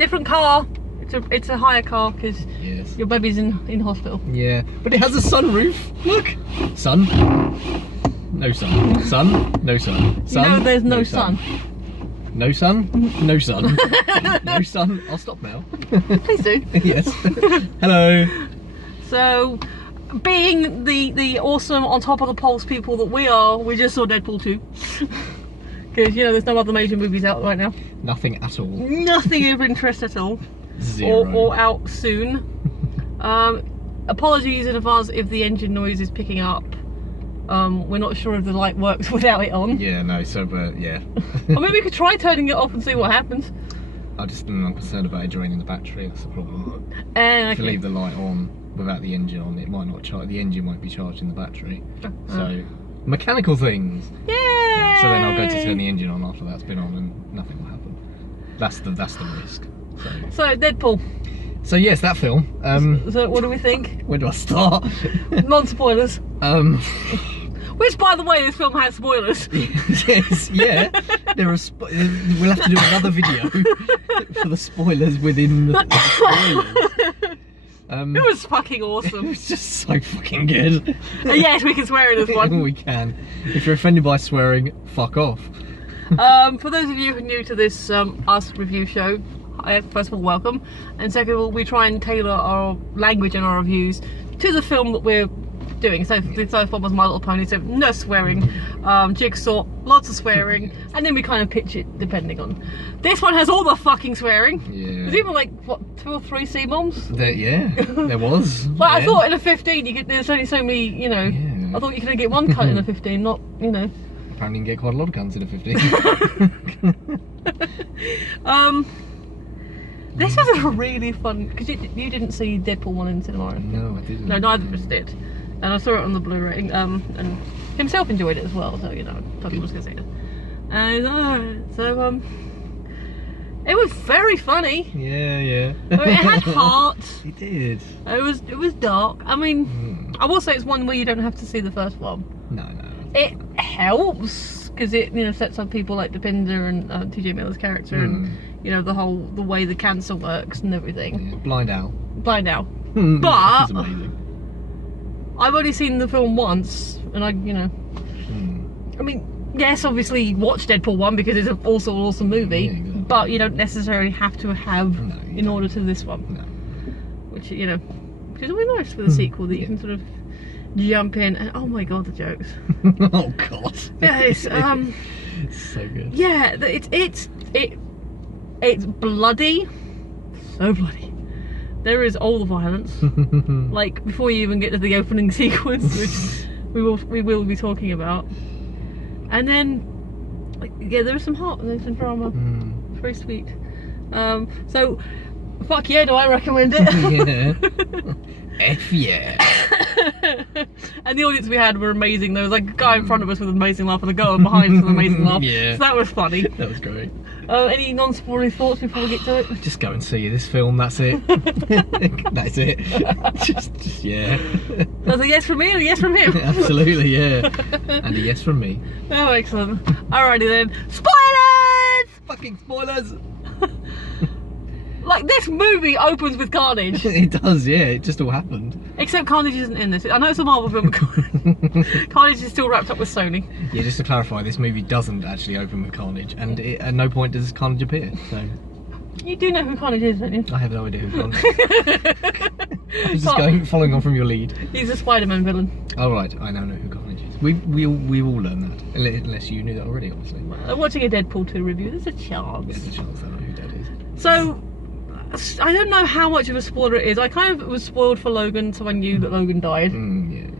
different car. It's a higher car because your baby's in hospital. Yeah, but it has a sunroof. Look, sun, no sun, sun, no sun, sun. You know there's no sun. No sun, no sun, no sun. I'll stop now. Please do. Yes. Hello. So, being the awesome on top of the pulse people that we are, we just saw Deadpool 2. Because there's no other major movies out right now. Nothing at all. Nothing of interest at all. Zero. Or out soon. Apologies in advance if the engine noise is picking up. We're not sure if the light works without it on. Yeah, no, so, but yeah. Or maybe we could try turning it off and see what happens. I'm concerned about it draining the battery, that's the problem. If you leave the light on without the engine on, it might not charge, the engine won't be charging the battery. So, mechanical things. Yay! So then I'll go to turn the engine on after that's been on and nothing will happen. That's the risk. So Deadpool. So yes, that film. So what do we think? Where do I start? Non-spoilers. Which, by the way, this film has spoilers. Yes, yeah. We'll have to do another video for the spoilers within the spoilers. It was fucking awesome. It was just so fucking good. Yes, we can swear in this one. We can. If you're offended by swearing, fuck off. For those of you who are new to this Us review show, first of all, welcome. And second of all, we try and tailor our language and our reviews to the film that we're doing. So the first one was My Little Pony, so no swearing. Jigsaw, lots of swearing, and then we kind of pitch it depending on. This one has all the fucking swearing. Yeah. There's even like what 2 or 3 C-bombs. Yeah, there was. Like I thought in a 15 there's only so many. Yeah. I thought you could only get one cut in a 15, not Apparently you can get quite a lot of guns in a 15. This was a really fun, because you didn't see Deadpool 1 in cinema. No, I didn't. No, neither of us did. And I saw it on the Blu-ray, and himself enjoyed it as well, so I thought he was going to see it. And it was very funny. Yeah. I mean, it had heart. It did. It was dark. I mean, I will say it's one where you don't have to see the first one. No. It helps because it sets up people like Deepinder and T.J. Miller's character and the way the cancer works and everything. Yeah, Blind Owl. But it's amazing. I've only seen the film once, and I mean, yes, obviously watch Deadpool 1 because it's also an awesome movie, yeah, exactly. But you don't necessarily have to have in order to this one. No. Which which is always nice for the sequel that you can sort of jump in and oh my god, the jokes. Oh god. Yeah, it's so good. Yeah, it's bloody, so bloody. There is all the violence, like before you even get to the opening sequence, which we will be talking about, and then there is some heart and there's some drama. It's very sweet. So fuck yeah, do I recommend it? Yeah. F yeah. And the audience we had were amazing. There was like a guy in front of us with an amazing laugh and a girl behind us with an amazing laugh. Yeah. So that was funny. That was great. Any non-spoilery thoughts before we get to it? Just go and see this film, that's it. That's it. Just yeah. That's a yes from me and a yes from him. Absolutely, yeah. And a yes from me. Oh, excellent. Alrighty then. Spoilers! Fucking spoilers! Like, this movie opens with carnage. It does, yeah. It just all happened. Except Carnage isn't in this. I know it's a Marvel film, but Carnage is still wrapped up with Sony. Yeah, just to clarify, this movie doesn't actually open with Carnage, and at no point does Carnage appear, so... You do know who Carnage is, don't you? I have no idea who Carnage is. I was just following on from your lead. He's a Spider-Man villain. Oh right, I now know who Carnage is. We all learned that, unless you knew that already, obviously. Watching a Deadpool 2 review, there's a chance. There's a chance I know who that is. So... I don't know how much of a spoiler it is. I kind of was spoiled for Logan, so I knew that Logan died. Yeah.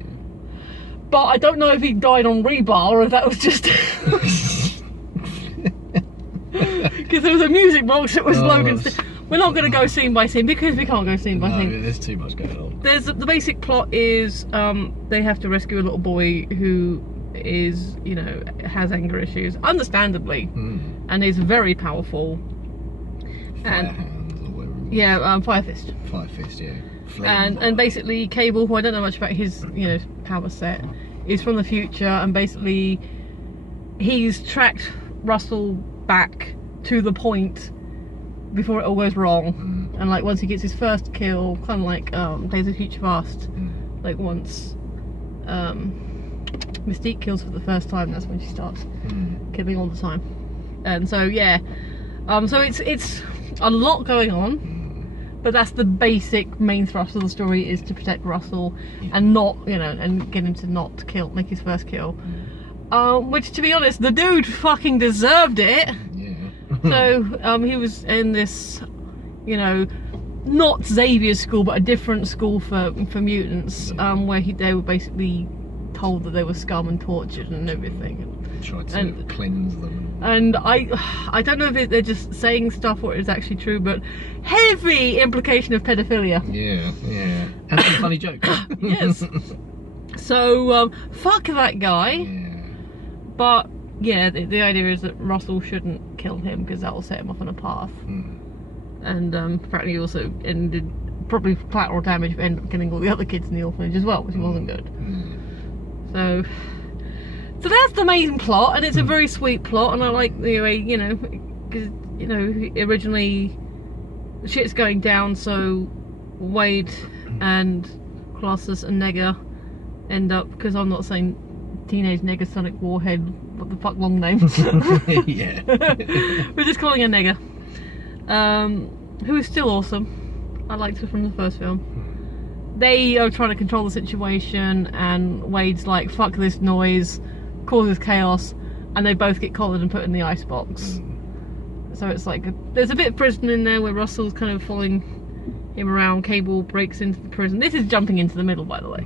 But I don't know if he died on rebar or if that was just... Because there was a music box that was Logan's... We're not going to go scene by scene because we can't go scene by scene. No, there's too much going on. The basic plot is they have to rescue a little boy who is, has anger issues, understandably, and is very powerful. Fire Fist. Fire Fist, yeah. And basically Cable, who I don't know much about his power set, is from the future, and basically he's tracked Russell back to the point before it all goes wrong. And like once he gets his first kill, kind of like Days of Future Past, like once Mystique kills for the first time, that's when she starts killing all the time. And so yeah, so it's a lot going on, but that's the basic main thrust of the story, is to protect Russell and not, you know, and get him to not make his first kill. Which, to be honest, the dude fucking deserved it. So he was in this, you know, not Xavier's school, but a different school for mutants, where they were basically told that they were scum and tortured and everything. Tried to cleanse them. And I don't know if they're just saying stuff or it's actually true, but heavy implication of pedophilia. Yeah. And some funny jokes. Yes. So fuck that guy. Yeah. But yeah, the idea is that Russell shouldn't kill him because that will set him off on a path. And apparently he also ended probably collateral damage, but ended up killing all the other kids in the orphanage as well, which wasn't good. So that's the main plot, and it's a very sweet plot, and I like the way, you know, because, you know, originally shit's going down, so Wade and Colossus and Nega end up, because I'm not saying Teenage Negasonic Warhead, what the fuck, long name. Yeah. We're just calling her Nega. Who is still awesome. I liked her from the first film. They are trying to control the situation, and Wade's like, fuck this noise, causes chaos, and they both get collared and put in the icebox. So it's like, there's a bit of prison in there where Russell's kind of following him around. Cable breaks into the prison. This is jumping into the middle, by the way.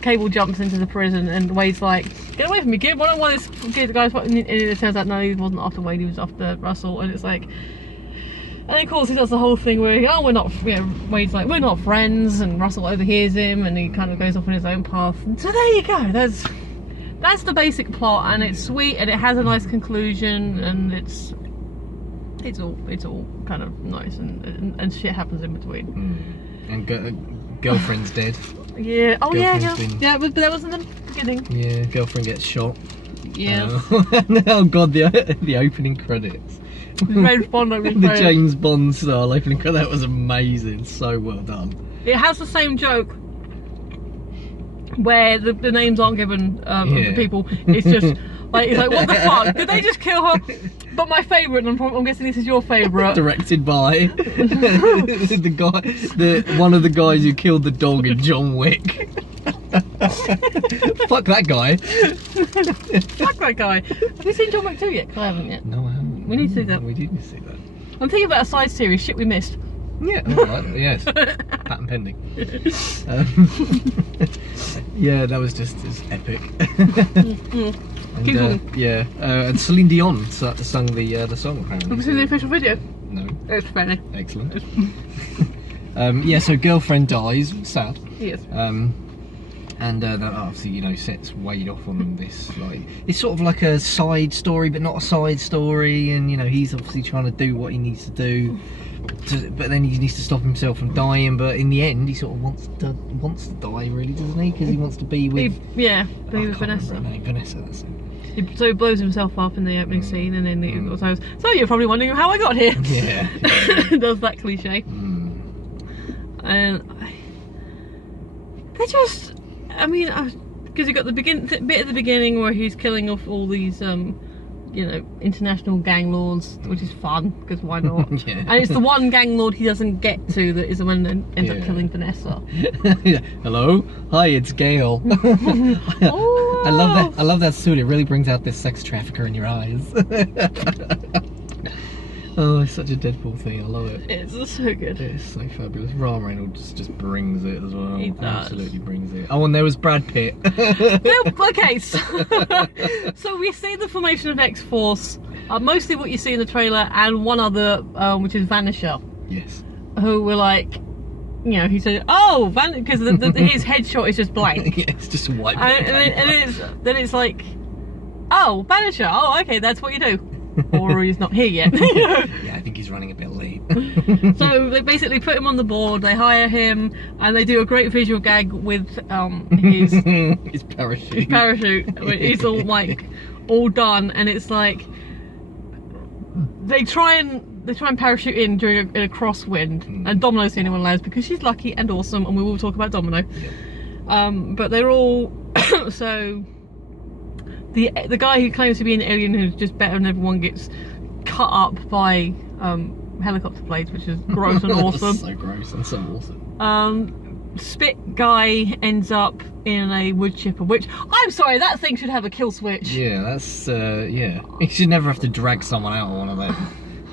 Cable jumps into the prison, and Wade's like, get away from me, kid, I don't want this kid, guy's fucking, and it turns out no, he wasn't after Wade, he was after Russell. And it's like, and then of course he does the whole thing where, oh, we're not, you know, Wade's like, we're not friends, and Russell overhears him, and he kind of goes off on his own path. And so there you go, that's the basic plot, and it's sweet, and it has a nice conclusion, and it's all kind of nice, and shit happens in between. And girlfriend's dead. Yeah. Oh yeah. Been... But that was in the beginning. Yeah. Girlfriend gets shot. Yeah. Oh god, the opening credits. James Bond opening The credits. James Bond style opening credit. That was amazing. So well done. It has the same joke where the names aren't given of the people. It's just like, it's like, what the fuck? Did they just kill her? But my favourite, and I'm guessing this is your favourite. Directed by one of the guys who killed the dog in John Wick. Fuck that guy. Fuck that guy. Have you seen John Wick 2 yet? 'Cause I haven't yet. No, I haven't. We need to see that. We did see that. I'm thinking about a side series, shit we missed. Yeah, alright, yes. Patent pending. Yeah, that was just epic. And Celine Dion sung the song apparently. Have you seen the official video? No. It's funny. Excellent. Yeah, so girlfriend dies, sad. Yes. And that obviously, you know, sets Wade off on this, like, it's sort of like a side story, but not a side story, and, you know, he's obviously trying to do what he needs to do, but then he needs to stop himself from dying, but in the end, he sort of wants to die, really, doesn't he? Because he wants to be with... be with Vanessa. Vanessa, that's it. So he blows himself up in the opening scene, and then he goes, so you're probably wondering how I got here. Yeah. Does that cliche. And they just, I mean, because you got the bit at the beginning where he's killing off all these, you know, international gang lords, which is fun, because why not? Yeah. And it's the one gang lord he doesn't get to that is the one that ends up killing Vanessa. Hello, hi, it's Gail. Oh, I love that. I love that suit. It really brings out this sex trafficker in your eyes. Oh, it's such a Deadpool thing. I love it. it's so good. It's so fabulous. Ryan Reynolds just brings it as well. He does. Absolutely brings it. Oh, and there was Brad Pitt. Okay, so we see the formation of X-Force, mostly what you see in the trailer, and one other, which is Vanisher. Yes. Who were like, you know, he said, oh, because his headshot is just blank. Yeah, it's just white. And then it's like, oh, Vanisher, oh, okay, that's what you do. Or he's not here yet. Yeah, I think he's running a bit late. So they basically put him on the board, they hire him, and they do a great visual gag with his parachute. His parachute. It's all like all done, and it's like they try and they try and parachute in during a crosswind, and Domino's the only one allows because she's lucky and awesome, and we will talk about Domino. Yeah. But they're all so the guy who claims to be an alien who's just better than everyone gets cut up by helicopter blades, which is gross and awesome. So gross and so awesome. Spit guy ends up in a wood chipper, which I'm sorry, that thing should have a kill switch. Yeah, that's yeah. You should never have to drag someone out of one of them.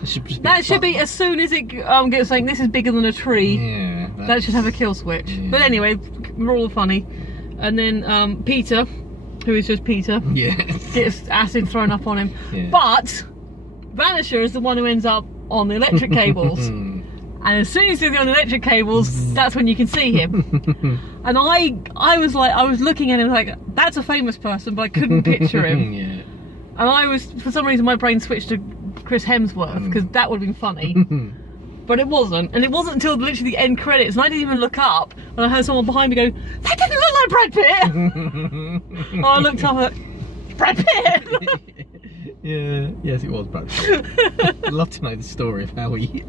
It should just be should be as soon as it gets saying this is bigger than a tree. Yeah, that should have a kill switch. Yeah. But anyway, we're all funny. And then Peter, who is just Peter, gets acid thrown up on him. Yeah. But Vanisher is the one who ends up on the electric cables. And as soon as he's on the electric cables, that's when you can see him. And I was looking at him like, that's a famous person, but I couldn't picture him. Yeah. And I was, for some reason, my brain switched to Chris Hemsworth, because that would have been funny. But it wasn't. And it wasn't until literally the end credits, and I didn't even look up, and I heard someone behind me go, that didn't look like Brad Pitt! And I looked up at, Brad Pitt! Yeah, yes, it was Brad Pitt. I'd love to know the story of how he,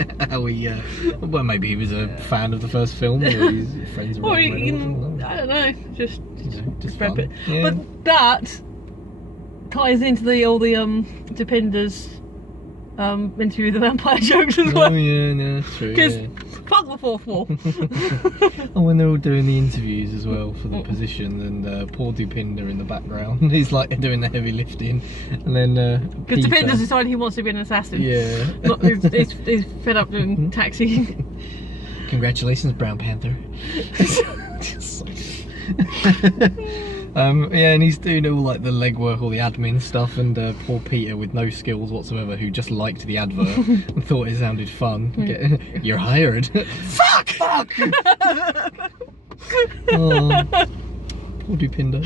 well, maybe he was a fan of the first film, or his friends were I don't know, just Brad Pitt. Yeah. But that ties into all the Dependers interview the vampire jokes as well. Oh yeah, no, that's true. Because fuck the fourth wall. And when they're all doing the interviews as well for the position, and poor Dupinder in the background, he's like doing the heavy lifting, and then because Dupinder's decided he wants to be an assassin. Yeah. He's fed up doing taxi. Congratulations, Brown Panther. Yeah, and he's doing all like the legwork, all the admin stuff, and poor Peter with no skills whatsoever, who just liked the advert and thought it sounded fun. You're hired. Fuck! Oh, poor Dupinder.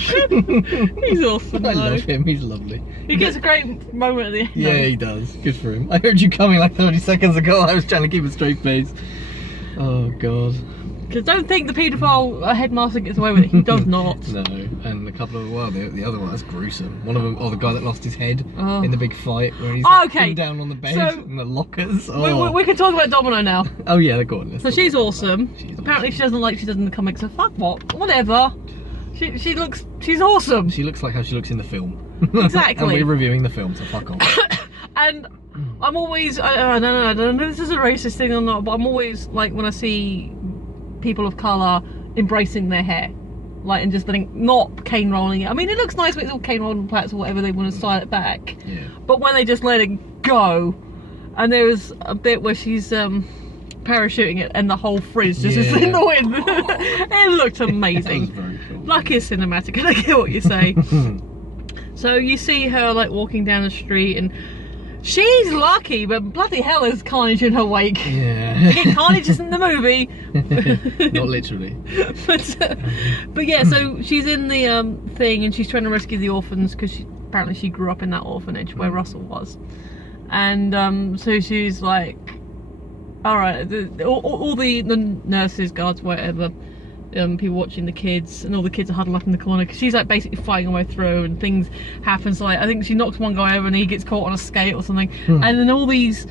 He's awesome. I love him. He's lovely. He gets a great moment at the end. Yeah, he does. Good for him. I heard you coming like 30 seconds ago. I was trying to keep a straight face. Oh god. Because don't think the paedophile headmaster gets away with it. He does not. No, and a couple of the other one, that's gruesome. One of them, the guy that lost his head in the big fight, where he's pinned down on the bed in the lockers. We can talk about Domino now. Oh yeah, go on. So she's awesome. Apparently she doesn't like she does in the comics. So fuck what, whatever. She's awesome. She looks like how she looks in the film. Exactly. And we're reviewing the film, so fuck off. And I'm always, I don't know if this is a racist thing or not, but I'm always like, when I see people of colour embracing their hair, like, and just letting, not cane rolling it. I mean, it looks nice when it's all cane rolling plaits or whatever they want to style it back. Yeah. But when they just let it go, and there was a bit where she's parachuting it and the whole frizz just is in the wind. It looked amazing. That was very cool. Lucky it's cinematic, and I get what you say. So you see her like walking down the street, and she's lucky, but bloody hell is carnage in her wake. Yeah. Again, carnage isn't the movie. Not literally. But yeah, so she's in the thing, and she's trying to rescue the orphans, because apparently she grew up in that orphanage where Russell was. And so she's like, alright, all the nurses, guards, whatever, people watching the kids, and all the kids are huddled up in the corner, because she's like basically fighting her way through, and things happen. So like, I think she knocks one guy over and he gets caught on a skate or something, and then all these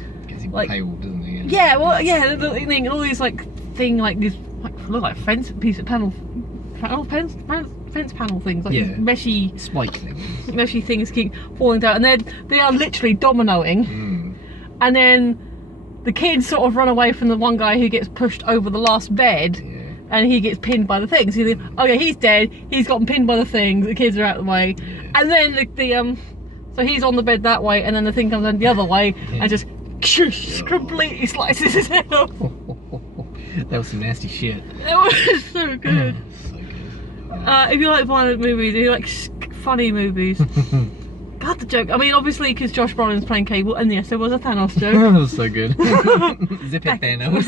like, pale, doesn't he? Yeah, well, yeah, all these like these like look like fence panel things, like these meshy spike things. Meshy things keep falling down, and they are literally dominoing, and then the kids sort of run away from the one guy who gets pushed over the last bed. And he gets pinned by the thing. So you think, okay, he's dead. He's gotten pinned by the thing. The kids are out of the way, and then so he's on the bed that way, and then the thing comes down the other way and just completely slices his head off. That was some nasty shit. It was so good. So good. Yeah. If you like violent movies, if you like funny movies. God, the joke. I mean, obviously, because Josh Brolin's playing Cable, and yes, there was a Thanos joke. That was so good. Zip it, Thanos.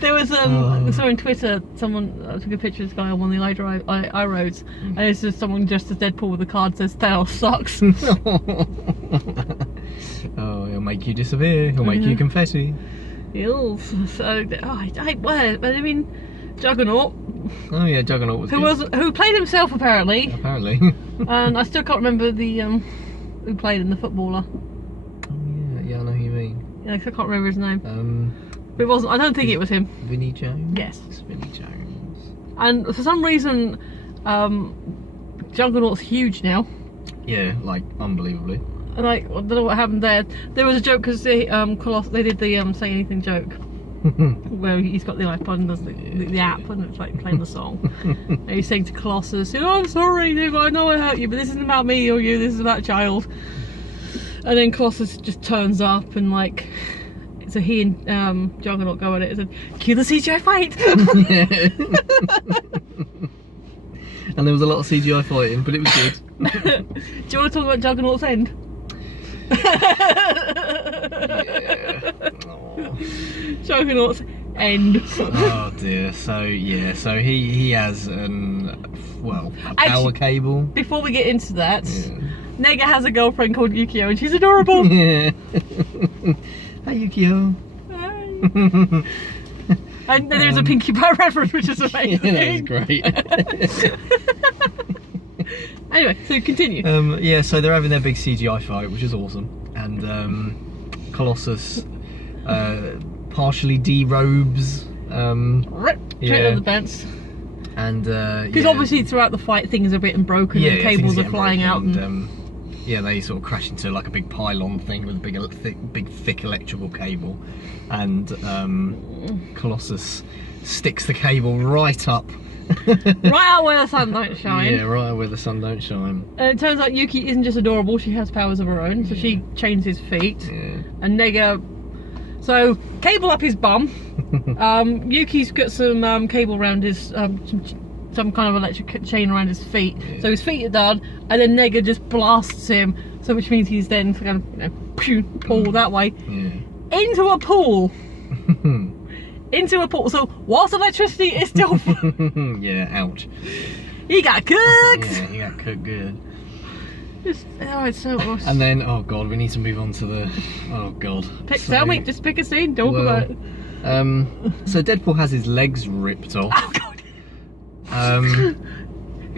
There was I saw on Twitter someone took a picture of this guy on one of the I roads, and it's just someone dressed as Deadpool with a card that says Thanos sucks. Oh, he'll make you disappear. He'll make you confetti. So I hate words, but I mean, Juggernaut. Oh yeah, Juggernaut was who played himself apparently. Apparently. And I still can't remember the who played in the footballer. Yeah, I know Yeah, I can't remember his name. But it wasn't. I don't think it was him. Vinnie Jones. Yes. It's Vinnie Jones. And for some reason, Juggernaut's huge now. Yeah, like unbelievably. And I don't know what happened there. There was a joke because they did the say anything joke. Where he's got the iPod and does the app and it's like playing the song. And he's saying to Colossus, I'm sorry, Nick, I know I hurt you, but this isn't about me or you, this is about a child. And then Colossus just turns up and like, so he and Juggernaut go at it and cue the CGI fight! And there was a lot of CGI fighting, but it was good. Do you want to talk about Juggernaut's end? Yeah. Oh. Juggernaut's end. Oh dear. So yeah, so he has a power cable. Before we get into that, Yeah. Nega has a girlfriend called Yukio and she's adorable. Yeah. Hi Yukio. Hi. And then there's a Pinkie Pie reference, which is amazing. Yeah, that was great. Anyway, so continue. Yeah, so they're having their big CGI fight, which is awesome, and Colossus partially derobes. Rip straight on the fence. And because obviously throughout the fight things are a bit broken and cables are flying out. And yeah, they sort of crash into like a big pylon thing with a big thick electrical cable, and Colossus sticks the cable right up. Right out where the sun don't shine. Yeah, right where the sun don't shine. And it turns out Yuki isn't just adorable, she has powers of her own, so she chains his feet. Yeah. And Nega, so cable up his bum. Yuki's got some cable around his, some kind of electric chain around his feet. Yeah. So his feet are done, and then Nega just blasts him, so which means he's then kind of, pulled that way. Yeah. Into a pool. Into a pool. So whilst electricity is still Yeah, ouch. he got cooked. Yeah, he got cooked good. It's so awesome. And then, oh god, we need to move on to the, oh god. Tell me, just pick a scene, talk about it. So Deadpool has his legs ripped off. Oh god.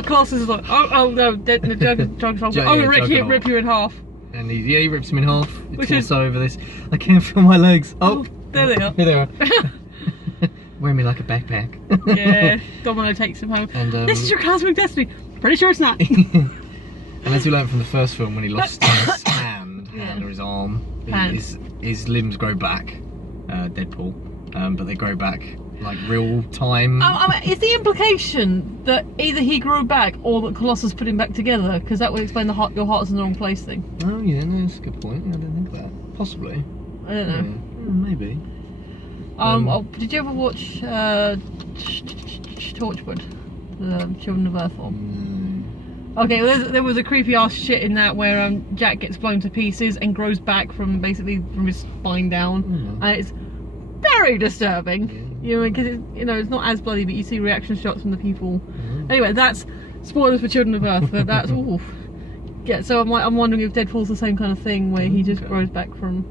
Colossus is like, oh no, I'm gonna rip you in half. And he rips him in half. Which It's is also over this. I can't feel my legs. Oh, there they are. Here they are. Wearing me like a backpack. Yeah, Domino takes him home. And, this is your cosmic destiny. Pretty sure it's not. And as we learned from the first film, when he lost his hand or his arm, his limbs grow back. Deadpool, but they grow back like real time. Is the implication that either he grew back or that Colossus put him back together? Because that would explain the your heart's in the wrong place thing. Oh yeah, no, that's a good point. I didn't think of that. Possibly. I don't know. Yeah, maybe. Did you ever watch Torchwood, the Children of Earth one? No. Okay, well, there was a creepy ass shit in that where Jack gets blown to pieces and grows back from his spine down, and it's very disturbing. Yeah. Because it's not as bloody, but you see reaction shots from the people. Anyway, that's spoilers for Children of Earth, but that's oof. Yeah, so I'm wondering if Deadpool's the same kind of thing where he just grows back from.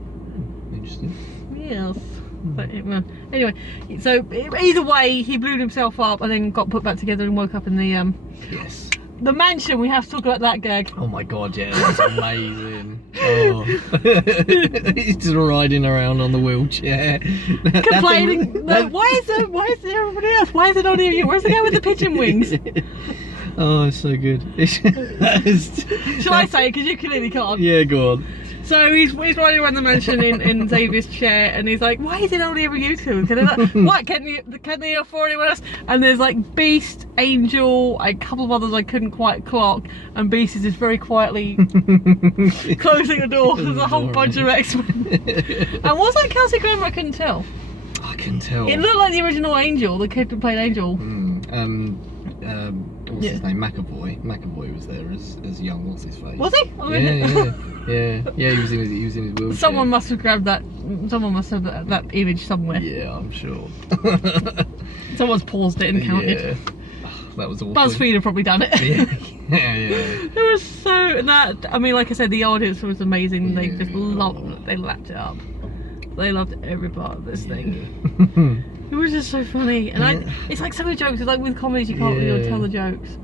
Interesting. Yes. But anyway, so either way, he blew himself up and then got put back together and woke up in the Yes. the mansion. We have to talk about that gag. Oh my god, yeah, that's amazing. Oh. He's just riding around on the wheelchair. Complaining. Why is there everybody else? Why is it only you? Where's the guy with the pigeon wings? Oh, it's so good. Shall I say it? Because you clearly can't. Yeah, go on. So he's riding around the mansion in Xavier's chair, and he's like, "Why is it only ever you two? What can they afford anyone else?" And there's like Beast, Angel, a couple of others I couldn't quite clock, and Beast is just very quietly closing the door. There's a whole bunch of X-Men. And was that Kelsey Grammer? I couldn't tell. I can tell. It looked like the original Angel, the kid who played Angel. What's his name? McAvoy. McAvoy was there as young. What's his face? Was he? Oh, yeah. He was in his wheelchair. Someone must have grabbed that. Someone must have that image somewhere. Yeah, I'm sure. Someone's paused it and counted. Yeah. That was awesome. BuzzFeed have probably done it. Yeah. It was so like I said, the audience was amazing. They just loved it. They lapped it up. They loved every part of this thing. It was just so funny, and it's like some of the jokes. It's like with comedies, you can't really tell the jokes.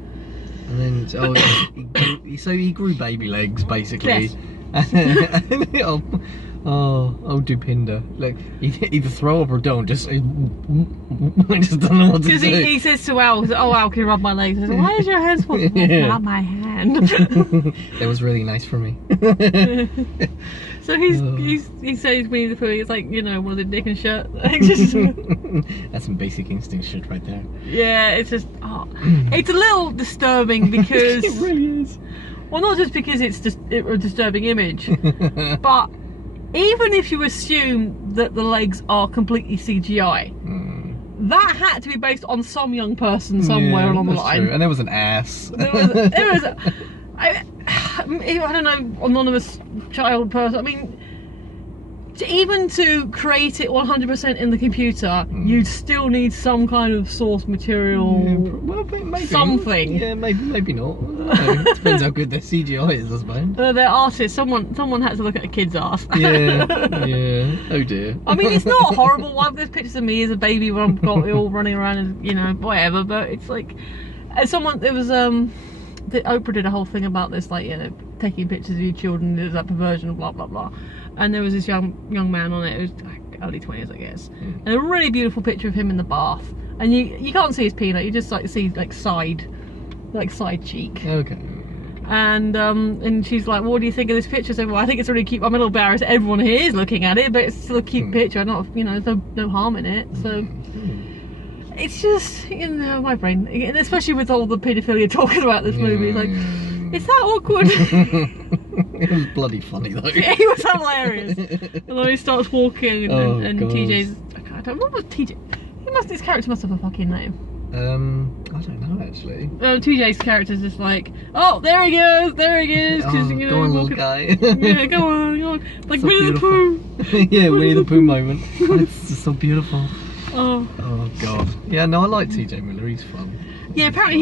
And then he grew baby legs basically. Yes. Oh, Dupinder. Like, either throw up or don't. Just, I just don't know what to Because do. he says to Al, "Oh, Al, can you rub my legs?" I said, "Why is your hand full?" It's Yeah. not my hand. That was really nice for me. So he says Winnie the Pooh. It's like, you know, was it dick and shirt? Just, That's some basic instinct shit right there. yeah, it's just it's a little disturbing because It really is. well, not just because it's just a disturbing image, but even if you assume that the legs are completely CGI, that had to be based on some young person somewhere along the that's line. true. And there was an ass. There was I don't know, anonymous child person. I mean, even to create it 100% in the computer, you'd still need some kind of source material. Well, maybe. Something. Yeah, maybe not. I don't know. Depends how good their CGI is, I suppose. They're artists. Someone had to look at a kid's ass. Yeah. Oh dear. I mean, it's not horrible. One of those pictures of me as a baby when I've got it all running around and, you know, whatever. But it's like, Oprah did a whole thing about this, like, you know, taking pictures of your children, there's that perversion, blah blah blah. And there was this young man on it, who was like early 20s, I guess, and a really beautiful picture of him in the bath. And you can't see his peanut, you just like see like side cheek. Okay. And she's like, well, what do you think of this picture? So, well, I think it's really cute. I'm a little embarrassed everyone here is looking at it, but it's still a cute picture. Not, you know, there's no harm in it. So it's just, you know, my brain, and especially with all the paedophilia talking about this movie, it's like, is that awkward? It was bloody funny though. He was hilarious. And then he starts walking, and God. TJ's, I don't know what TJ. His character must have a fucking name. I don't know actually. TJ's character's just like, oh, there he goes, 'cause, you know, go on, little walking- guy. Yeah, go on. Like So Winnie the Pooh. Yeah, Winnie the Pooh moment. It's just so beautiful. Oh. Oh god. Yeah, no, I like TJ Miller. He's fun. Yeah, apparently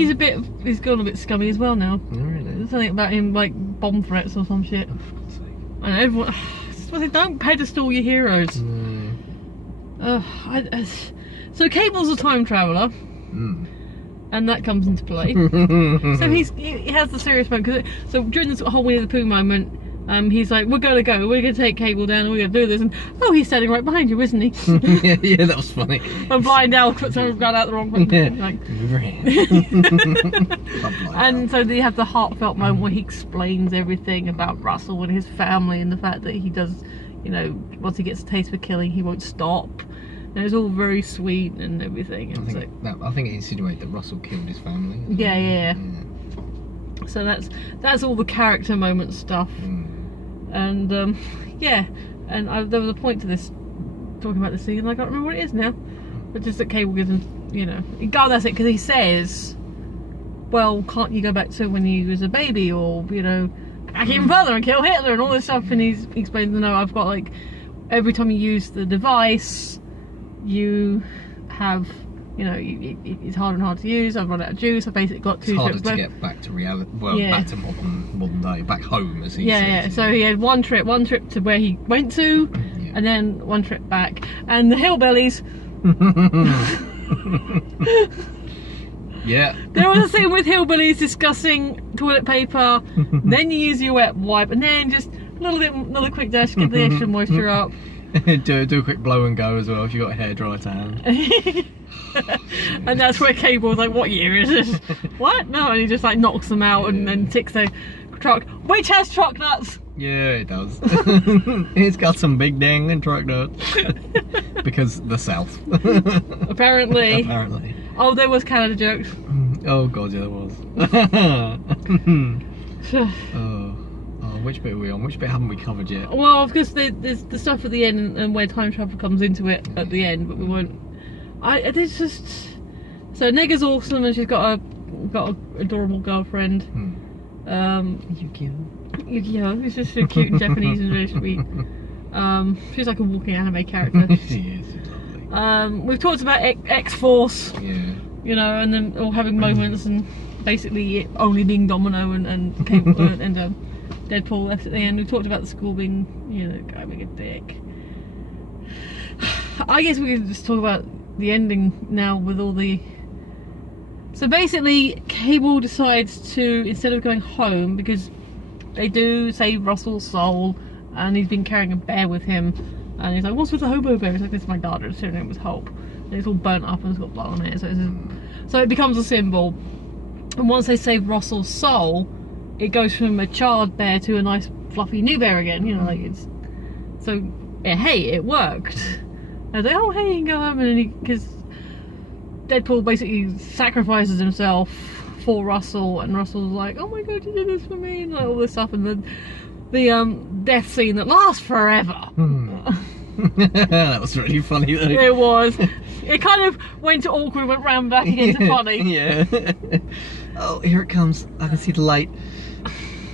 he's gone a bit scummy as well now. Oh, really? There's something about him, like bomb threats or some shit. Oh, for God's sake. I know, everyone. Don't pedestal your heroes. No. So Cable's a time traveller, and that comes into play. So he has the serious moment. So during this whole Winnie the Pooh moment, he's like, we're gonna take Cable down, and we're gonna do this, and oh, he's standing right behind you, isn't he? yeah, that was funny. And Blind Al puts him gun out the wrong way. Yeah. Like, and and so they have the heartfelt moment where he explains everything about Russell and his family and the fact that he does, you know, once he gets a taste for killing, he won't stop. And it's all very sweet and everything. And I think it insinuated that Russell killed his family. Yeah. So that's all the character moment stuff. And yeah, and there was a point to this, talking about the scene, and I can't remember what it is now. But just that Cable gives him, you know, that's it, because he says, well, can't you go back to when he was a baby, or, you know, back even further and kill Hitler and all this stuff. And he explains, no, I've got, like, every time you use the device, you have, you know, it's harder and harder to use. I've run out of juice. I've basically got two trips. It's harder to get back to reality. Well, back to modern day, back home, as he says. Yeah. So he had one trip to where he went to, and then one trip back. And the hillbillies. Yeah. There was a scene with hillbillies discussing toilet paper. Then you use your wet wipe, and then just another quick dash, get the extra moisture up. do a quick blow and go as well if you've got a hairdryer to hand. And that's where Cable's like, what year is this? What? No, and he just like knocks them out and then ticks the truck. Which has truck nuts? Yeah, it does. It's got some big dang and truck nuts. Because the South. Apparently. Apparently. Oh, there was Canada jokes. Oh god, yeah, there was. Which bit are we on? Which bit haven't we covered yet? Well, because there's the stuff at the end and where time travel comes into it at the end, but we won't. There's just, so Nega's awesome, and she's got a adorable girlfriend. Yukio. She's just so cute and Japanese and really sweet. She's like a walking anime character. She is. She's lovely. We've talked about X-Force. Yeah. You know, and then all having moments, and basically it only being Domino and Cable and Deadpool left at the end. We talked about the school being, you know, guy being a dick. I guess we could just talk about the ending now with all the. So basically, Cable decides to, instead of going home, because they do save Russell's soul and he's been carrying a bear with him, and he's like, what's with the hobo bear? He's like, this is my daughter, her name was Hope, and it's all burnt up and it's got blood on it, so it becomes a symbol. And once they save Russell's soul, it goes from a charred bear to a nice fluffy new bear again, you know, like it's, so yeah, hey, it worked. And I was like, oh hey, you can go home, and because Deadpool basically sacrifices himself for Russell, and Russell's like, oh my god, you did this for me, and like all this stuff, and the death scene that lasts forever. That was really funny though. It was. It kind of went to awkward, went round back again to funny. Yeah. Oh, here it comes. I can see the light.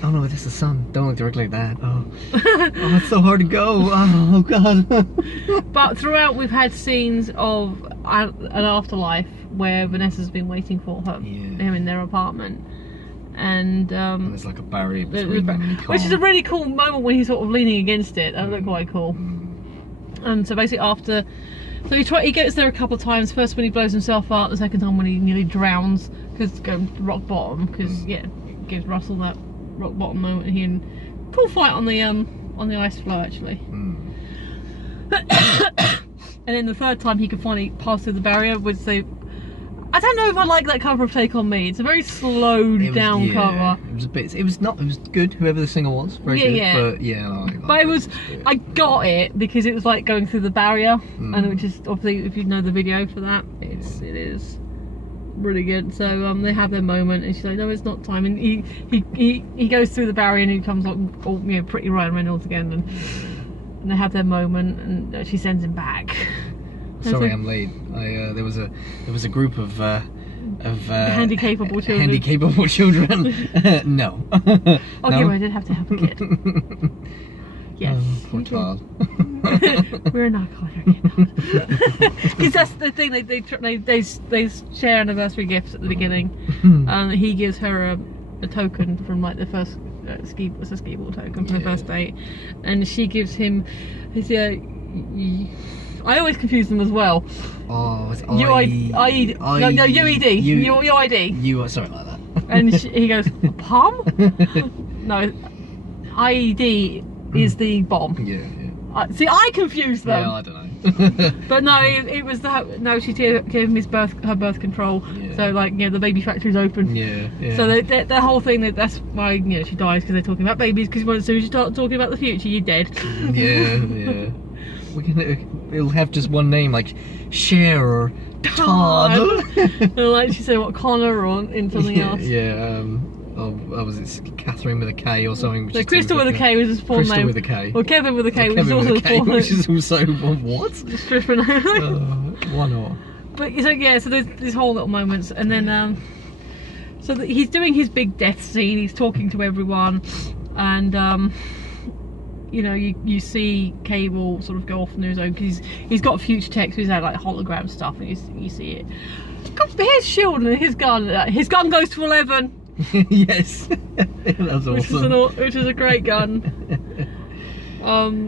Oh no, this is the sun. Don't look directly like that. Oh, oh, it's so hard to go. Oh god. But throughout, we've had scenes of an afterlife where Vanessa's been waiting for him in their apartment, and there's like a barrier between them, which is a really cool moment when he's sort of leaning against it. That looked quite cool. And so basically after, so he gets there a couple of times. First when he blows himself up, the second time when he nearly drowns because going rock bottom, because it gives Russell that rock bottom moment. He and cool fight on the ice floe actually. And then the third time he could finally pass through the barrier, which I don't know if I like that cover of Take On Me. It's a very slowed down cover. It was good, whoever the singer was. Very good. But yeah, but it was, I got it because it was like going through the barrier, and which is obviously, if you know the video for that, it is really good. So they have their moment, and she's like, no, it's not time, and he goes through the barrier, and he comes like all, you know, pretty Ryan Reynolds again, and they have their moment, and she sends him back. Sorry, I'm late. There was a group of handy-capable children. Handy-capable children. No. Okay, no? well, I did have to have a kid. Yes. Oh, poor child. We're an alcoholic. Because that's the thing. They share anniversary gifts at the beginning. He gives her a token from like the first ski ball token from the first date, and she gives him his. I always confuse them as well. Oh, it's UED. You sorry about that. And he goes, palm? No, IED is the bomb. Yeah. See, I confused them. Yeah, I don't know. But no, it was she gave him her birth control. Yeah. So like, the baby factory's open. Yeah. So the whole thing, that's why she dies, because they're talking about babies. Because as soon as you start talking about the future, you're dead. Yeah. It'll have just one name, like Cher or Todd. Like she said, what, Connor or in something else. Yeah. Was it Catherine with a K or something? So Crystal with a K was his full name. Crystal with a K. Or Kevin with a K, which is also his full name. Which is also what? Just different. Why not? But so there's these whole little moments, and then he's doing his big death scene. He's talking to everyone, and you see Cable sort of go off on his own, because he's got future text. He's had like hologram stuff, and you see it. Here's Shield and his gun. His gun goes to 11. Yes, that's awesome. Which is a great gun.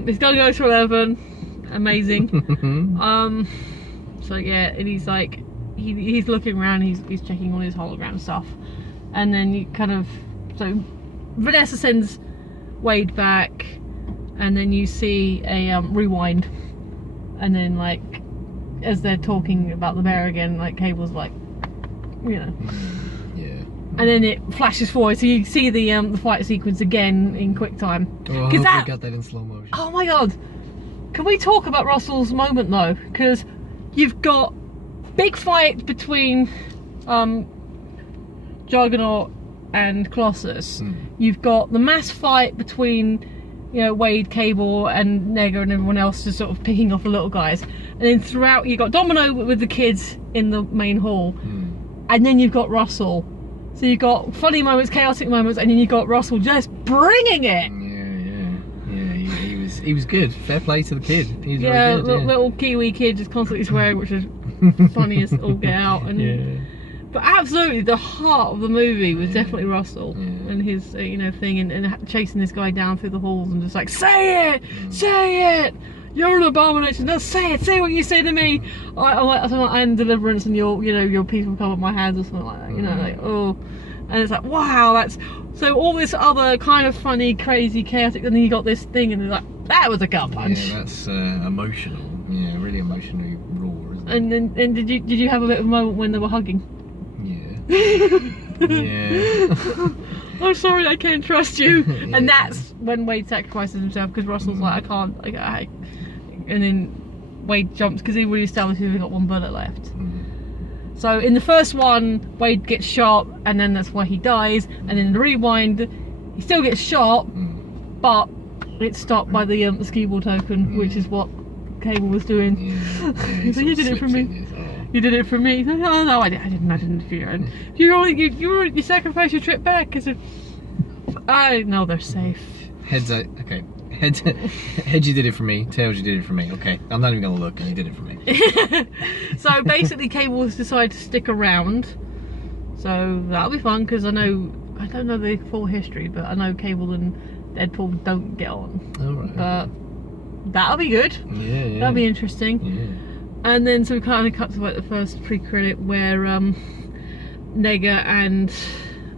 His gun goes to 11. Amazing. So yeah, and he's like, he's looking around. He's checking all his hologram stuff, and then so Vanessa sends Wade back, and then you see a rewind, and then like as they're talking about the bear again, like Cable's like, and then it flashes forward, so you see the fight sequence again in quick time. Oh, I hope I got that in slow motion. Oh my god! Can we talk about Russell's moment though? Because you've got big fight between Juggernaut and Colossus. You've got the mass fight between Wade, Cable, and Nega, and everyone else just sort of picking off the little guys. And then throughout, you got Domino with the kids in the main hall, and then you've got Russell. So you've got funny moments, chaotic moments, and then you've got Russell just bringing it. He was good. Fair play to the kid. He's very good. Little Kiwi kid just constantly swearing, which is funny as all get out. And but absolutely, the heart of the movie was definitely Russell and his thing, and chasing this guy down through the halls and just like, say it. You're an abomination. No, say it. Say what you say to me. I am Deliverance, and your people come at my hands or something like that. and it's like, wow, that's so all this other kind of funny, crazy, chaotic, and then you got this thing, and it's like, that was a gut punch. Yeah, that's emotional. Yeah, really emotionally raw, isn't it? And did you have a bit of a moment when they were hugging? Yeah. Yeah. I'm sorry, I can't trust you. Yeah. And that's when Wade sacrifices himself, because Russell's like, I can't, and then Wade jumps because he already established he's got one bullet left. So in the first one, Wade gets shot, and then that's why he dies. And in the rewind, he still gets shot, but it's stopped by the skee ball token, which is what Cable was doing. Yeah. So you did it for me. You did it for me. Oh no, I didn't. You sacrificed your trip back because I know they're safe. Heads out. Okay. Heads you did it for me. Tails you did it for me. Okay. I'm not even gonna look. You did it for me. So basically, Cable has decided to stick around. So that'll be fun because I don't know the full history, but I know Cable and Deadpool don't get on. Alright. But that'll be good. Yeah. That'll be interesting. Yeah. And then so we kind of cut to like the first pre-credit where Nega and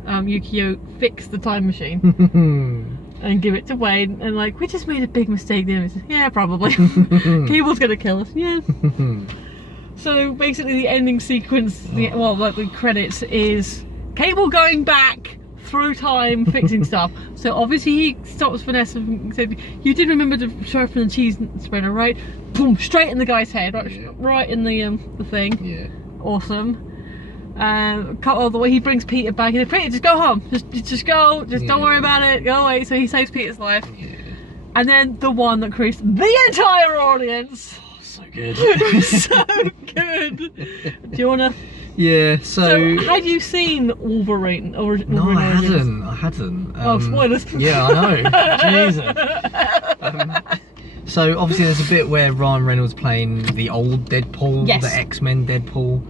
Yukio fix the time machine and give it to Wade, and like, we just made a big mistake there. Says, yeah, probably. Cable's gonna kill us. Yeah. So basically the ending sequence, like the credits, is Cable going back through time fixing stuff. So obviously he stops Vanessa and said, you did remember to sharpen the cheese spreader, right? Boom, straight in the guy's head, right in the thing. Yeah. Awesome. Cut all the way, he brings Peter back. He said, Peter, just go home. Just go. Just don't worry about it. Go away. So he saves Peter's life. Yeah. And then the one that creased the entire audience. Oh, so good. So good. Do you wanna? Yeah. So had you seen Wolverine? No, I hadn't. Oh, spoilers. Yeah, I know. Jesus. So obviously there's a bit where Ryan Reynolds playing the old Deadpool, yes. the X-Men Deadpool.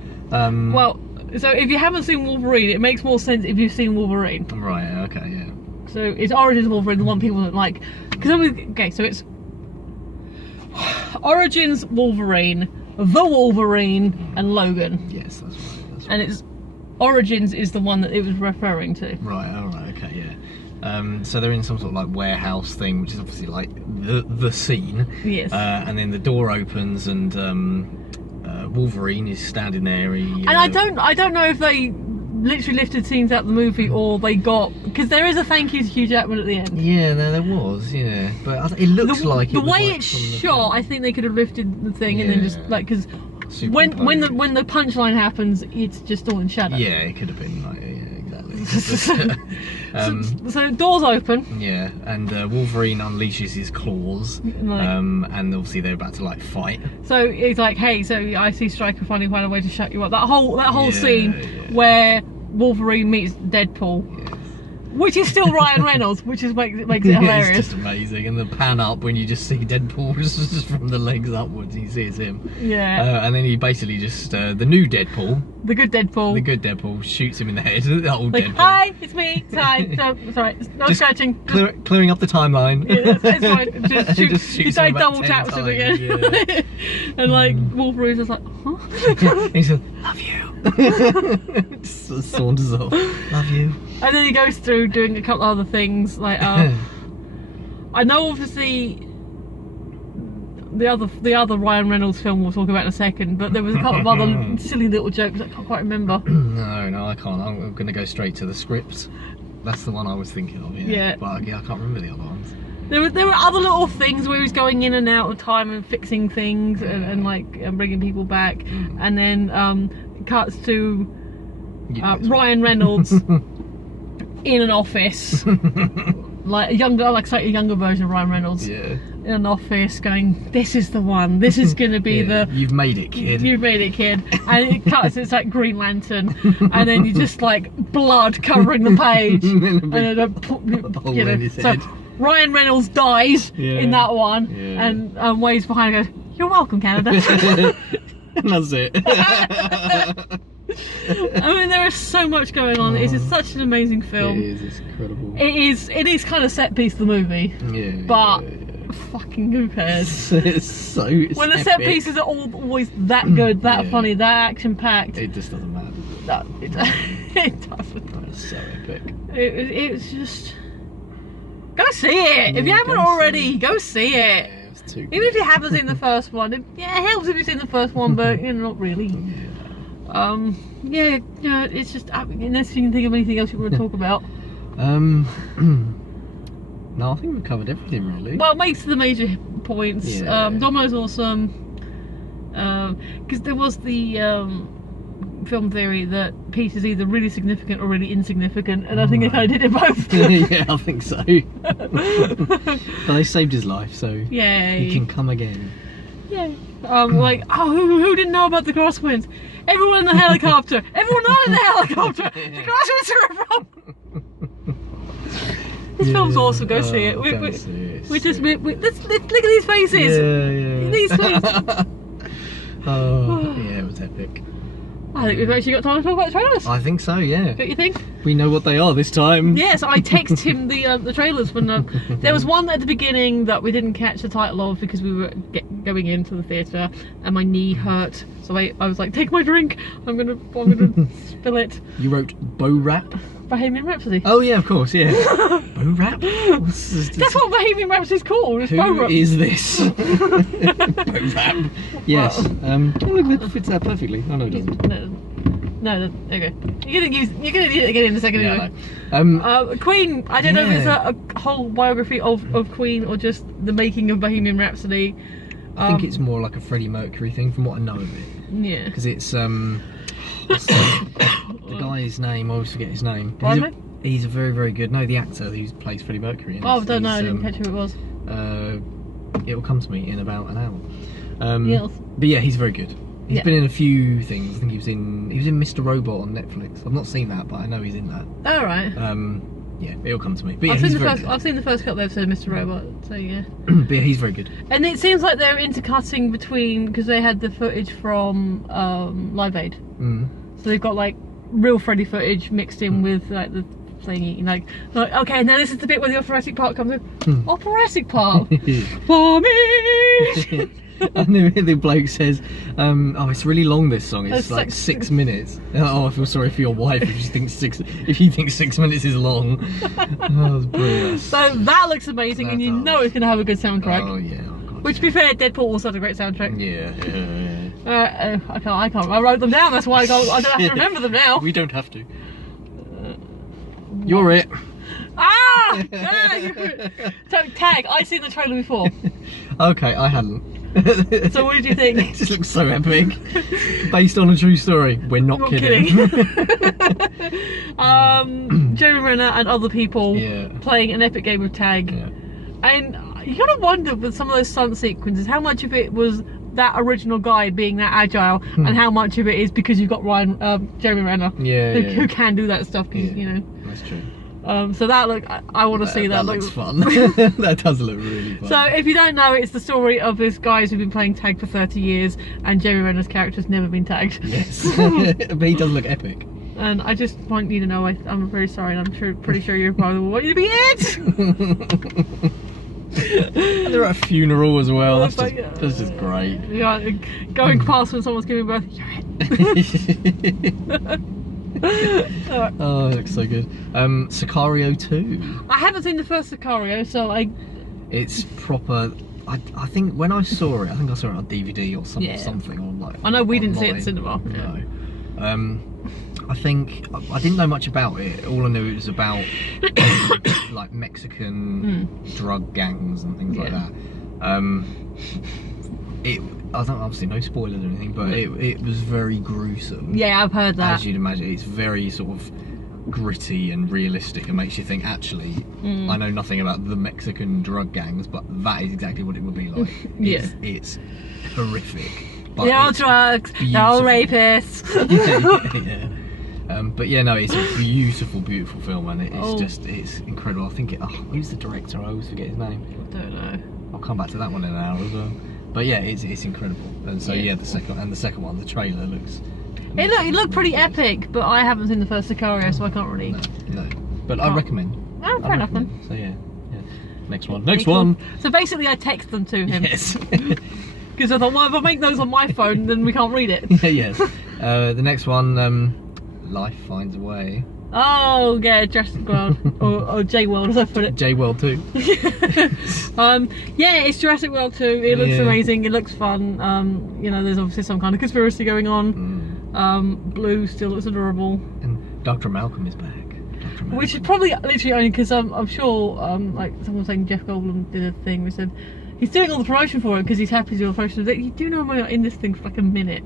Well, so if you haven't seen Wolverine, it makes more sense if you've seen Wolverine. Right. Okay. Yeah. So it's Origins Wolverine, the one people don't like. Okay, so it's Origins Wolverine, the Wolverine, and Logan. Yes, that's right. And it's Origins is the one that it was referring to. Right. All right. Okay. Yeah. So they're in some sort of like warehouse thing, which is obviously like the scene. Yes. And then the door opens and Wolverine is standing there. And I don't know if they literally lifted scenes out of the movie or they got, because there is a thank you to Hugh Jackman at the end. Yeah, no, there was. Yeah, but it looks like the way it's shot. I think they could have lifted the thing and then just like, because when the punchline happens, it's just all in shadow. Yeah, it could have been like, yeah, exactly. So doors open. Yeah, and Wolverine unleashes his claws, and obviously they're about to like fight. So he's like, "Hey, so I see Stryker finally find a way to shut you up." That whole scene where Wolverine meets Deadpool. Yeah. Which is still Ryan Reynolds, which makes it hilarious. It's just amazing, and the pan up when you just see Deadpool just from the legs upwards, you see it's him. Yeah. And then he basically just the new Deadpool, the good Deadpool, shoots him in the head. The old like, Deadpool. Hi, it's me. Hi. So, sorry, no just scratching. Clearing up the timeline. Yeah, it's fine. Just shoot. He him about double 10 taps him times, again. yeah. And like Wolverine's just like, huh? He said, "Love you." Just sort of saunters off. Love you. And then he goes through doing a couple other things like I know obviously the other Ryan Reynolds film we'll talk about in a second, but there was a couple of other silly little jokes I can't quite remember. No, I can't. I'm going to go straight to the script. That's the one I was thinking of. Yeah. But yeah, I can't remember the other ones. There were other little things where he's going in and out of time and fixing things and bringing people back, and then it cuts to Ryan Reynolds in an office, like slightly younger version of Ryan Reynolds. Yeah. In an office, going, "This is the one. This is going to be You've made it, kid. You've made it, kid." And it cuts. It's like Green Lantern, and then you just like blood covering the page, and then in his head. Ryan Reynolds dies in that one, and Wade's behind and goes, "You're welcome, Canada." And that's it. I mean, there is so much going on. It is such an amazing film. It is. It's incredible. It is kind of set piece the movie. Yeah. But fucking who cares? It's when the set pieces are always that good, that funny, that action packed. It just doesn't matter. No, it doesn't. It's So epic. It's just go see it if you haven't go already. see it. Go see it. Yeah, it was too Even good. if you haven't seen the first one, it helps if you've seen the first one, but not really. It's just unless you can think of anything else you want to talk about. No, I think we covered everything really. Well, it makes the major points. Yeah. Domino's awesome. Because there was the film theory that Pete is either really significant or really insignificant, and I think they kind of did it both. Yeah, I think so. But they saved his life, so Yay. he can come again. Yeah. Like, who didn't know about the crosswinds? Everyone in the helicopter. Everyone not in the helicopter. The crosswinds are a problem. This film's awesome. Go see it. Let's look at these faces. Yeah. These faces. Oh, yeah, it was epic. I think we've actually got time to talk about the trailers. I think so, yeah. Don't you think? We know what they are this time. Yes, I texted him the trailers when there was one at the beginning that we didn't catch the title of because we were going into the theatre and my knee hurt. So I was like, take my drink. I'm gonna spill it. You wrote Bow Rap? Bohemian Rhapsody. Oh yeah, of course, yeah. Bow Rap? That's what Bohemian Rhapsody's called. It's Bow Who Rap. is this? Bow Rap. Yes. It fits that perfectly. Oh no, it doesn't. No, okay. You're gonna need it again in a second. Yeah, anyway. Queen. I don't know if it's Yeah. a whole biography of Queen or just the making of Bohemian Rhapsody. I think it's more like a Freddie Mercury thing, from what I know of it. Yeah. Because it's what's the guy's name? I always forget his name. He's a very, very good. No, the actor who plays Freddie Mercury. Oh, I don't know. I didn't catch who it was. It'll come to me in about an hour. Yes. But yeah, he's very good. He's Yeah. been in a few things. I think he was in Mr. Robot on Netflix. I've not seen that, but I know he's in that. All right. Yeah, it'll come to me. But yeah, I've he's seen the very first. good. I've seen the first couple of episodes of Mr. Robot. So yeah. But yeah, he's very good. And it seems like they're intercutting between because they had the footage from Live Aid. So they've got like real Freddy footage mixed in with like the thingy. Like okay, now this is the bit where the operatic part comes in. Operatic part. For me. And the bloke says, "Oh, it's really long. This song. It's like 6 minutes." Oh, I feel sorry for your wife if you think 6 minutes is long. Oh, that's brilliant. So that looks amazing, That and you does. know it's going to have a good soundtrack. Oh yeah. Oh, God, Which, to be fair, Deadpool also had a great soundtrack. Yeah. I can't. I wrote them down. That's why I don't have to remember them now. We don't have to. You're it. Ah! Yeah, so, Tag. I've seen the trailer before. Okay, I hadn't. So what did you think? It just looks so epic. Based on a true story. We're not kidding. Jeremy Renner and other people playing an epic game of tag. Yeah. And you gotta wonder with some of those stunt sequences how much of it was that original guy being that agile and how much of it is because you've got Jeremy Renner who can do that stuff because you know. That's true. So that I want to see that. That looks fun. That does look really fun. So if you don't know, it's the story of this guys who've been playing tag for 30 years and Jeremy Renner's character's never been tagged. Yes. But he does look epic. And I just want you to know I'm very sorry and I'm pretty sure your father will want you to be it! And they're at a funeral as well. That's just great. Yeah, going past when someone's giving birth, you're it. Oh, it looks so good. Sicario 2. I haven't seen the first Sicario, so it's proper. I think when I saw it, I think I saw it on DVD or something. Or like, I know we didn't see it online. in cinema. No. I think I didn't know much about it. All I knew it was about like Mexican drug gangs and things like that. I don't obviously no spoilers or anything, but it was very gruesome. Yeah, I've heard that. As you'd imagine, it's very sort of gritty and realistic and makes you think, actually, I know nothing about the Mexican drug gangs, but that is exactly what it would be like. It's horrific. But they're all drugs, they're all rapists. But yeah, no, it's a beautiful, beautiful film, and it's incredible. I think who's the director? I always forget his name. I don't know. I'll come back to that one in an hour as well. But yeah, it's incredible. And so the second one, the trailer looks. It looked pretty epic, but I haven't seen the first Sicario, so I can't really. No. But I recommend. Oh, fair enough then. So yeah. Next one. So basically, I text them to him. Yes. Because I thought, well, if I make those on my phone, then we can't read it. Yes. The next one, Life Finds a Way. Oh yeah, Jurassic World or J World as I put it. J World 2. Yeah, it's Jurassic World 2. It looks amazing. It looks fun. You know, there's obviously some kind of conspiracy going on. Blue still looks adorable. And Dr. Malcolm is back. Which is probably literally only because I'm sure, like someone was saying Jeff Goldblum did a thing. We said he's doing all the promotion for it because he's happy to do all the promotion. That you do know we're not in this thing for like a minute.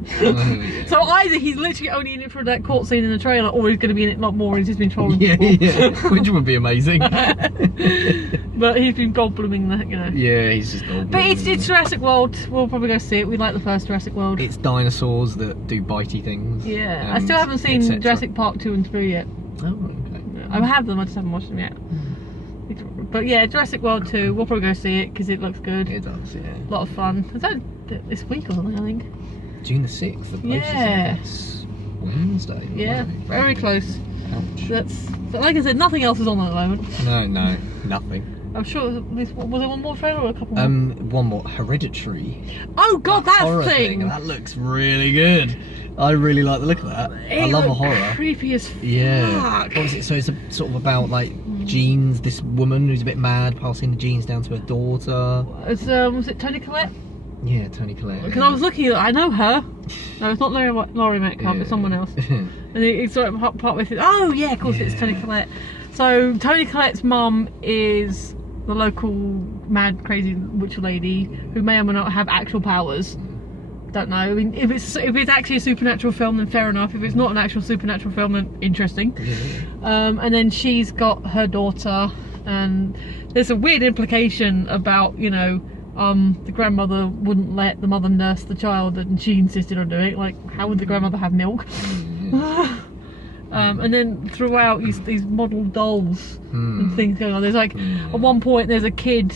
So either he's literally only in it for that court scene in the trailer, or he's going to be in it a lot more and he's just been trolling people. Yeah, which would be amazing. But he's been Goldbluming that, you know. Yeah, he's just Goldbluming. But it's Jurassic World. We'll probably go see it. We like the first Jurassic World. It's dinosaurs that do bitey things. Yeah, I still haven't seen Jurassic Park 2 and 3 yet. Oh, okay. I have them, I just haven't watched them yet. But yeah, Jurassic World 2, we'll probably go see it because it looks good. It does, yeah. A lot of fun. Is that this week or something, I think? June the 6th, the Yes. Wednesday. Yeah, very close. Ouch. So like I said, nothing else is on at the moment. No, nothing. I'm sure at least, was there one more trailer or a couple more? One more, Hereditary. Oh god, that horror thing! That looks really good. I really like the look of that. I love a horror. Creepy as fuck. Yeah. What was it? So it's sort of about like genes. This woman who's a bit mad, passing the genes down to her daughter. Was it Toni Collette? Yeah, Toni Collette. Because I was looking at, I know her. No, it's not Laurie Metcalf. It's someone else. And it's sort of part with it. Oh yeah, of course it's Toni Collette. So Toni Collette's mum is the local mad, crazy witch lady who may or may not have actual powers. Don't know. I mean, if it's actually a supernatural film, then fair enough. If it's not an actual supernatural film, then interesting. And then she's got her daughter, and there's a weird implication about, you know, the grandmother wouldn't let the mother nurse the child, and she insisted on doing it. Like, how would the grandmother have milk? And then throughout, these model dolls and things going on. There's like, at one point, there's a kid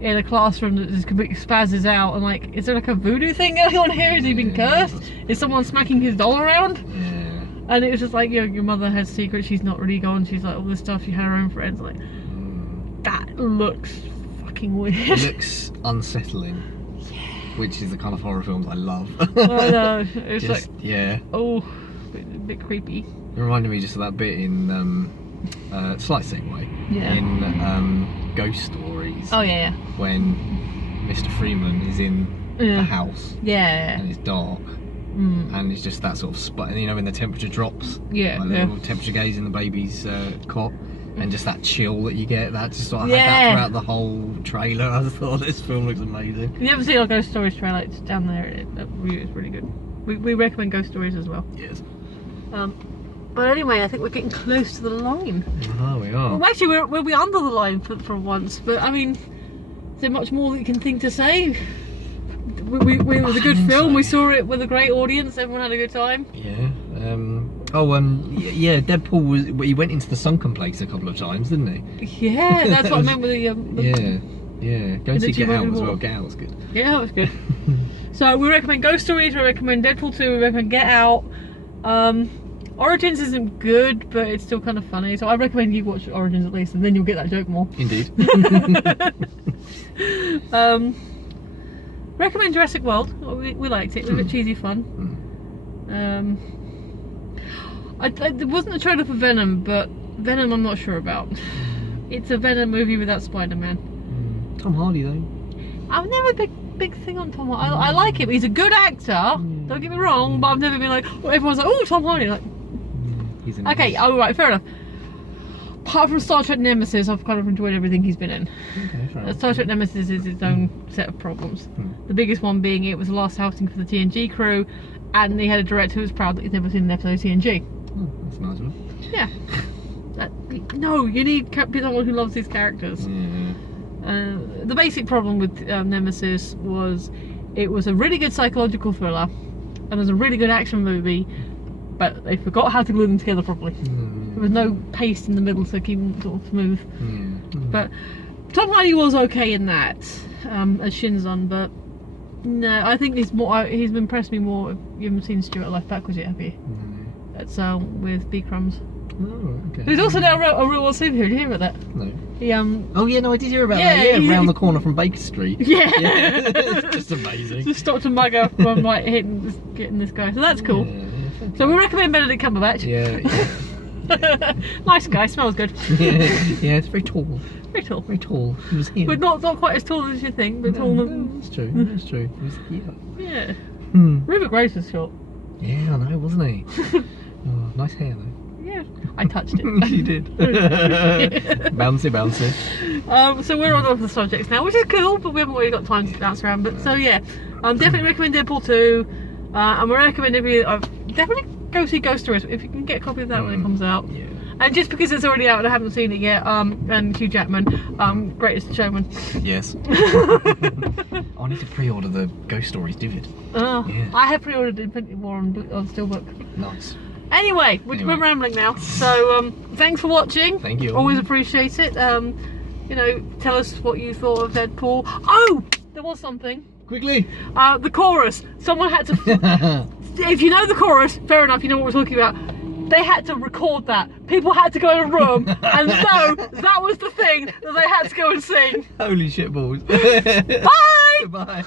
in a classroom that just completely spazzes out, and like, is there like a voodoo thing going on here? Is he been cursed? Is someone smacking his doll around? And it was just like, you know, your mother has secrets, she's not really gone, she's like all this stuff, she had her own friends. Like, that looks fucking weird. It looks unsettling. Yeah. Which is the kind of horror films I love. I know. It's just, like, yeah. Oh, a bit creepy. It reminded me just of that bit in slight segue. Yeah. In Ghost Stories. Oh yeah. When Mr. Freeman is in the house. Yeah. And it's dark. And it's just that sort of spot, you know, when the temperature drops. Yeah. Like the little temperature gauge in the baby's cot. And just that chill that you get, that just sort of had that throughout the whole trailer. I just thought this film looks amazing. If you ever see our Ghost Stories trailer, it's down there. That review is really good. We recommend Ghost Stories as well. Yes. But anyway, I think we're getting close to the line. Oh, we are. Well, actually, we'll be under the line for once. But I mean, is there much more that you can think to say? We was a good film. We saw it with a great audience. Everyone had a good time. Yeah. Yeah. Deadpool he went into the sunken place a couple of times, didn't he? Yeah, that's what I meant with the yeah. Go and see Get Out as well. Get Out was good. Yeah, that was good. So we recommend Ghost Stories. We recommend Deadpool 2. We recommend Get Out. Origins isn't good, but it's still kind of funny. So I recommend you watch Origins at least, and then you'll get that joke more. Indeed. Recommend Jurassic World. We liked it. It was a bit cheesy fun. There wasn't a trailer for Venom, but Venom I'm not sure about. It's a Venom movie without Spider-Man. Tom Hardy though. I've never big thing on Tom Hardy. I like him. He's a good actor. Don't get me wrong, but I've never been like, well, everyone's like, oh, Tom Hardy. Like, he's okay, all right, fair enough. Apart from Star Trek Nemesis, I've kind of enjoyed everything he's been in. Okay, Star Trek Nemesis is its own set of problems. The biggest one being it was the last outing for the TNG crew, and they had a director who was proud that he'd never seen an episode of TNG. Oh, that's nice of him. Yeah. No, you need someone who loves these characters. The basic problem with Nemesis was it was a really good psychological thriller, and it was a really good action movie, but they forgot how to glue them together properly. There was no paste in the middle to keep them sort of smooth. But Tom Hardy was okay in that as Shinzon, but no, I think he's impressed me more. You haven't seen Stuart Life Backwards yet, have you? That's with B Crumbs. Oh, okay. There's also now a real world superhero. Did you hear about that? No. He, oh yeah, no, I did hear about that. Yeah, around the corner from Baker Street. Yeah. It's just amazing. Just stopped a mugger from like getting this guy. So that's cool. So we recommend Benedict Cumberbatch. Yeah. Nice guy, smells good. Yeah, it's very tall. Very tall. Very tall. He was here. But not quite as tall as you think, but tall. That's true. That's true. He was here. Yeah. Hmm. Rupert Grace was short. Yeah, I know, wasn't he? Oh, nice hair though. Yeah, I touched it. You did. Bouncy, bouncy. So we're on the subjects now, which is cool, but we haven't really got time to bounce around. But so yeah, definitely recommend Deadpool 2, and we recommend definitely go see Ghost Stories if you can get a copy of that when it comes out. Yeah. And just because it's already out and I haven't seen it yet, and Hugh Jackman, Greatest Showman. Yes. I need to pre-order the Ghost Stories DVD. Yeah. I have pre-ordered Infinity War on Steelbook. Nice. Anyway, we're rambling now. So thanks for watching. Thank you. Always appreciate it. You know, tell us what you thought of Deadpool. Oh, there was something. Quickly. The chorus. Someone had to. If you know the chorus, fair enough. You know what we're talking about. They had to record that. People had to go in a room and know that was the thing that they had to go and sing. Holy shitballs. Bye. Bye.